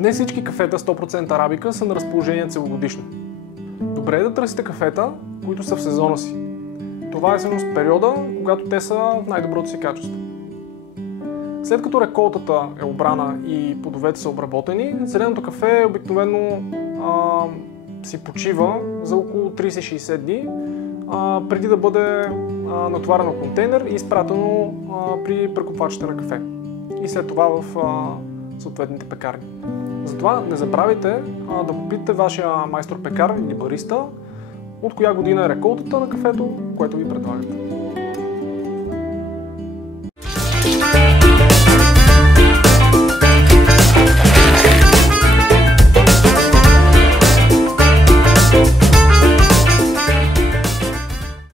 Днес всички кафета 100% арабика са на разположение целогодишно. Добре е да търсите кафета, които са в сезона си. Това е всъщност периода, когато те са в най-доброто си качество. След като реколтата е обрана и плодовете са обработени, зеленото кафе обикновено си почива за около 30-60 дни, преди да бъде натоварено в контейнер и изпратено при прекупвачите на кафе. И след това в съответните пекарни. Затова не забравяйте да попитате вашия майстор-пекар или бариста от коя година е реколтата на кафето, което ви предлагате.